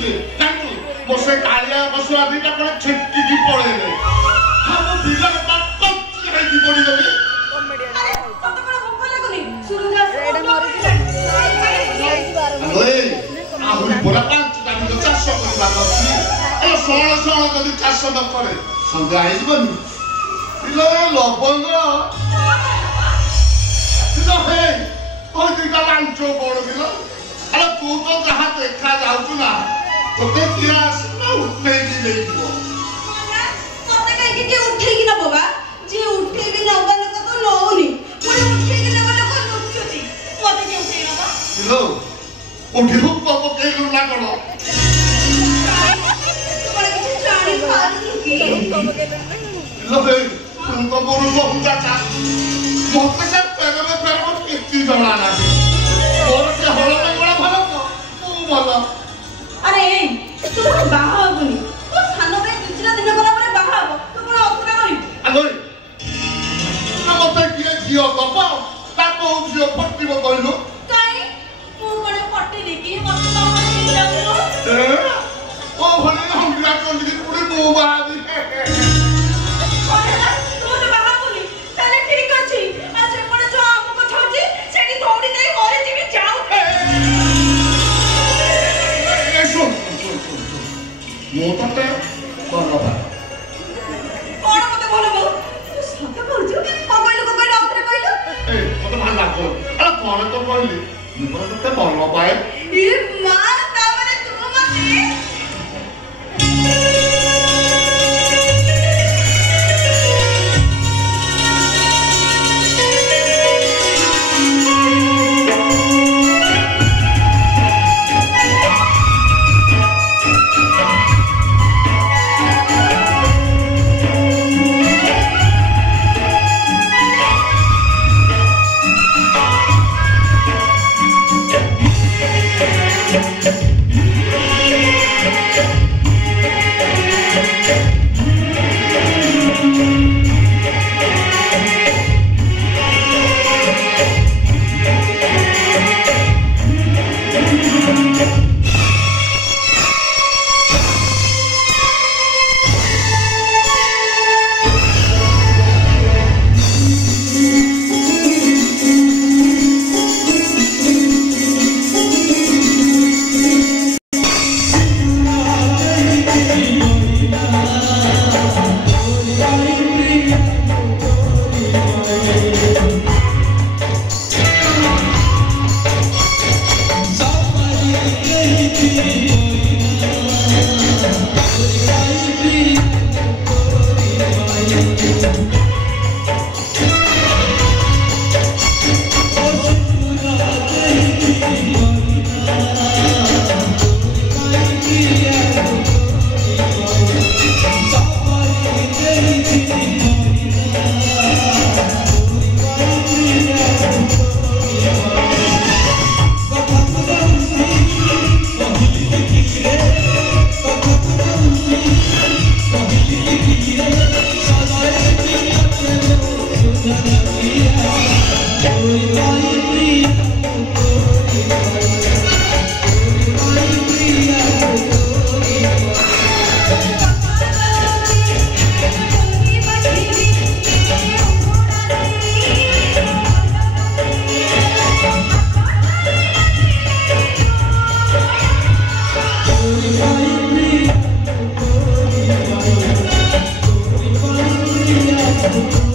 जी जानतु मोसे कालिया बसुआ दीटा कोन छिटकी की पड़े रे हम बिगड़ का कच्ची है की पड़ी गली कत कोन भूख लागुनी सुरुगा एडा मरि ओए आहुरी बोला पांच टा तो 400 करबा करछि ए 1600 कदी 400 न करे संध्या आइ बनी इलो लबंग इलो हे कोई दिका लांचो बोल दिलो अरे तू तो जहां देखा जाऊ ना तोते किया ना उठने की देखो मते कहि के उठे कि ना बाबा जे उठे भी ना वाला को तो लोनी कोई उठे कि ना वाला को लुचुती मते के उठे ना बा लो उठी हो को के ना करो तुम्हारे किछ जानी पानी की लो हे तुमको बोलू बहुत जाता मते से पैर में कितनी जड़ा ना और के हलो में बड़ा भलो तू भलो अरे तू बाहा होनी तू सानो बे किछला दिन गला परे बाहा हो तू कोन अपुरा करी अगोई ना मते किए जियो बाबा ता को जियो पट्टीबो कहलो काई मु कोन पट्टी लेकी मते तो माने जाऊ ओ भले हम बिना कोन की पूरी मो बादी मोटते करबा कोन मते बोलबो तू सत कहजु कोइलो औतरे कहलो ए मते ভাল लागो अरे कोन तो कहली निबल तते बोलबा पाए ए मां ता माने तू मते Thank you.